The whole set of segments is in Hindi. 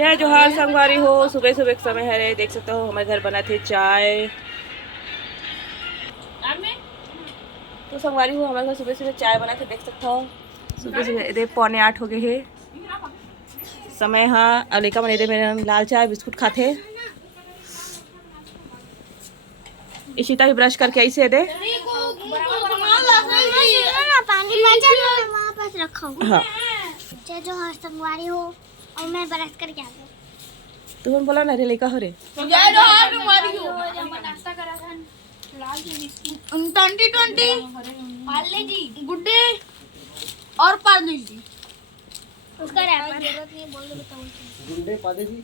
जय जोहार संगवारी हो। सुबह सुबह के समय है रे, देख सकते हो हमारे घर बना थे चाय। तो संगवारी हो हमारे घर सुबह सुबह चाय बना थे, देख सकते हो सुबह सुबह दे 7:45 हो गए है समय। हाँ अलिका बने दे मेरे लाल चाय बिस्कुट खाते। इशिता भी ब्रश करके ऐसे दे। हाँ जय जोहार संगवारी हो और मैं ब्रश करके आ गई। तुम बोला ना रे लेका हो रे। जय जोहार संगवारी हो। नाश्ता करा था लाल जी बिस्कुट 20 पार्ले जी गुड डे और पार्ले जी उसका रैपर जरूरत नहीं बोल दो गुड डे पार्ले जी।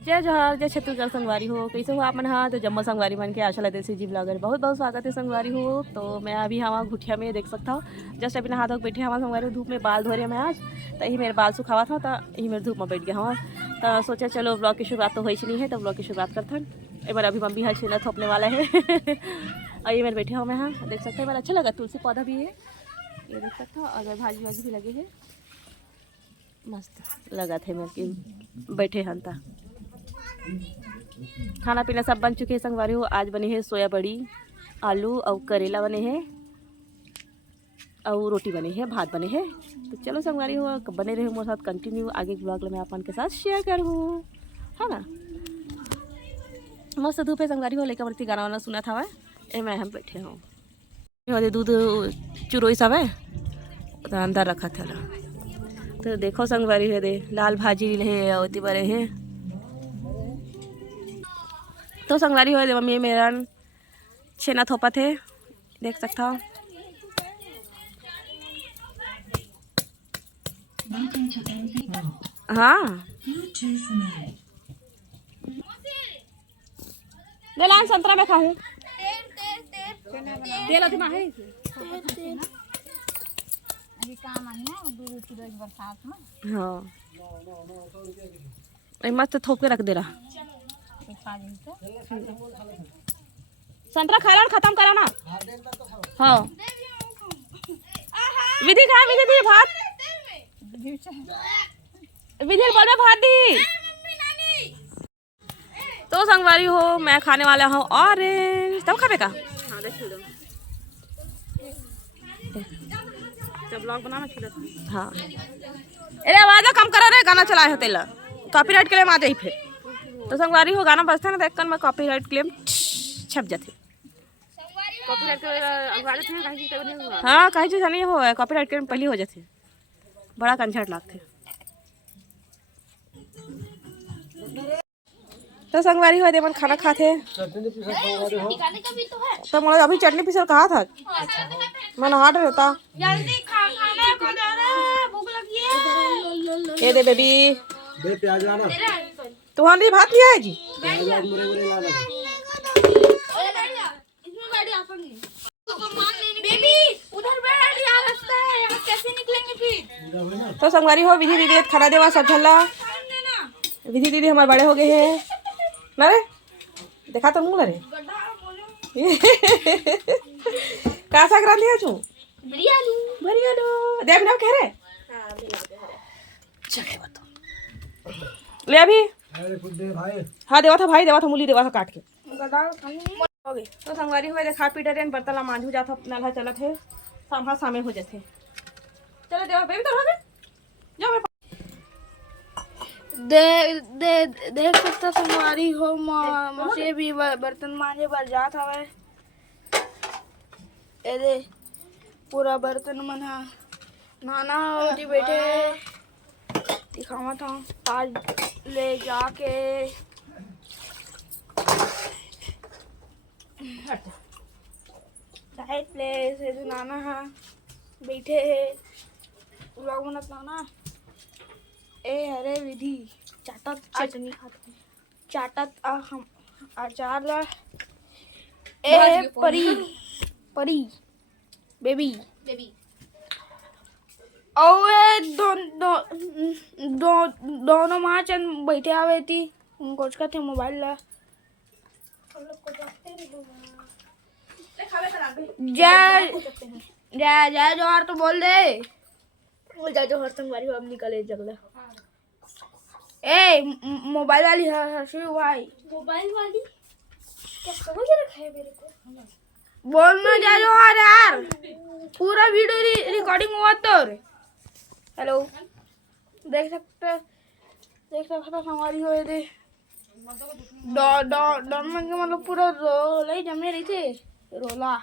जय जोहार जय छत्तीसगढ़ संगवारी हो। कैसे हो आप मन? हाँ तो जम्मू संगवारी मन के आशा लगे से जी ब्लॉगर बहुत बहुत स्वागत है संगवारी हो। तो मैं अभी हमारा घुटिया में देख सकता हूँ जस्ट अभी नहा धो बैठे हमारे संगवारी धूप में बाल धो रहे मैं आज। तो यही मेरे बाल सुखावा था तो यही मेरे धूप में बैठ गया हूँ। तो सोचा चलो ब्लॉग की शुरुआत तो हो ही नहीं है तो ब्लॉग की शुरुआत करते हैं। एक बार अभी मम्मी हर छीना थोपने वाला है। और ये मेरे बैठे हूँ मैं। हाँ देख सकते हैं मेरा अच्छा लगा, तुलसी पौधा भी है ये देख सकता हूँ और भाजी वाजी भी लगे है मस्त लगा थे मेरे बैठे हैं। खाना पीना सब बन चुके हैं संगवारी हो। आज बने हैं सोया बड़ी, आलू और करेला बने हैं और रोटी बनी है, भात बने हैं। तो चलो संगवारी हो बने रहे मेरे साथ कंटिन्यू, आगे ब्लॉग में आप के साथ शेयर करूँ है ना। मस्त धूप है संगवारी हो, लेकर बढ़ती गाना वाना सुना था वह मैं हम बैठे हूँ। दूध चुरोई सब है तो अंदर रखा था। तो देखो संगवारी है दे लाल भाजी है और बड़े हैं। तो संगवारी हो दे मम्मी मेरा छेना थोपा थे देख सकता हो। हाँ लान संतरा में खाऊं तेल अथी माहे अभी काम आई ना दूध रोज बरसात में। हाँ मस्त थोप के रख दे रहा। संतरा खा ला खत्म करा ना। हाँ विधि कहा विधि दी भात विधि बोल में भात दी। तो संगवारी हो मैं खाने वाला हूँ ऑरेंज, तब खावे का। हाँ देख लो जब ब्लॉग बनाना फिर। हाँ अरे आवाज़ कम करो रे, गाना चलाए हो तेला कॉपीराइट क्लेम आ जाए फिर। तो संगवारी हो गाना बजता है ना देख कर मैं कॉपीराइट क्लेम छप जाते। हाँ कहीं चीज़ नहीं हो कॉपीराइट क्लेम पहले हो जाते, बड़ा कंझट लगते। तो संगवारी हो देवन खाना खाते तो मुझे अभी चटनी पीसल कहा था मैं नहाट रहता। ये दे बेबी प्याज लाना तुम्हारी भात नहीं आएगी। तो संगवारी हो विधि दीदी खाना देवा सब झल्ला। विधि दीदी हमारे बड़े हो गए हैं ना रे, देखा तो मुँह रे। का साग रांधी है तू? बिरयानी देव ना कह रहे चले वो तो ले अभी। हाँ देवा था भाई, देवा था मूली देवा था काट के हो गई। तो संगवारी हुए खा पी डरे बर्तन मांझू जाता नल्हा चला थे सामहा सामे हो जाते। चलो देवा बेबी तो हो गए जाओ देख सकता संगवारी हो मुझे भी बर्तन मांजे बार जात हवे। ए पूरा बर्तन मन नाना होती बैठे दिखावा था आज ले जाके डाइट प्लेस है जो नाना बैठे है लोग मनत नाना ए हरे विधि चाटत चटनी खाते चाटत हम अचार ला ए परी परी बेबी और दोनों माँ चंद बैठे आवे थी उनको थे मोबाइल ला जय जय जय जोहार तो बोल दे। वो जाजो हर संगवारी हो अब निकले जगला ए मोबाइल वाली हर्षु भाई मोबाइल वाली क्या समझ रखा है मेरे को बोलना जाजो यार पूरा वीडियो रिकॉर्डिंग हुआ तो हेलो देख सकते हमारी हो दे डॉन मन के मतलब पूरा रोला ही जमे रही थे रोला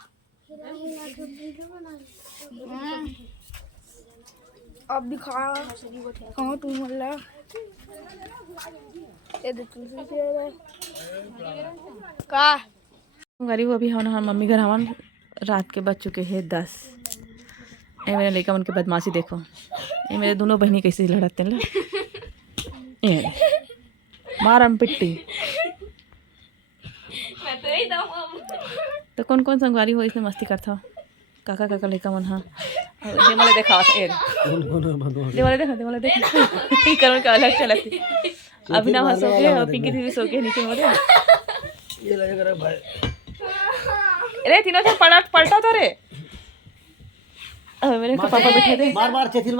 अब दिखा कहाँ तू मल्ला ये देख का संगवारी हो अभी हम मम्मी घर हवन रात के बज चुके हैं 10। ये मेरे लड़का उनके बदमाशी देखो, ये मेरे दोनों बहनी कैसे लड़ते हैं ये मारम पिट्टी। तो कौन कौन संगवारी हो इसमें मस्ती करता हो काका काका लड़का मन। हाँ दे वाले देखा दे वाले देख कर का अलग चलती अभी ना हंसो के और पिंकी दीदी सो के नीचे बोले ये लगेगा भाई अरे तीनों से पलटा था रे मेरे को पापा बैठे थे मार चेथिल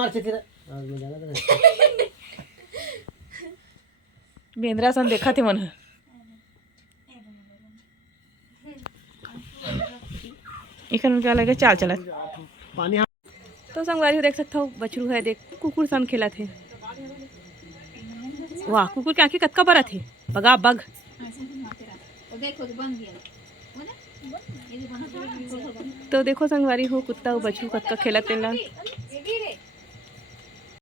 बेंद्रा सन देखा थे मन इखन उनका लगे चाल चला पानी तो संगवारी देख सकता हूँ बछरू है देख कुकुर सन खेला थे। वाह कुकुर के आंखें कतका बड़ा थे बगा बग। तो देखो संगवारी हो कुत्ता बछरू कतका खेला तेला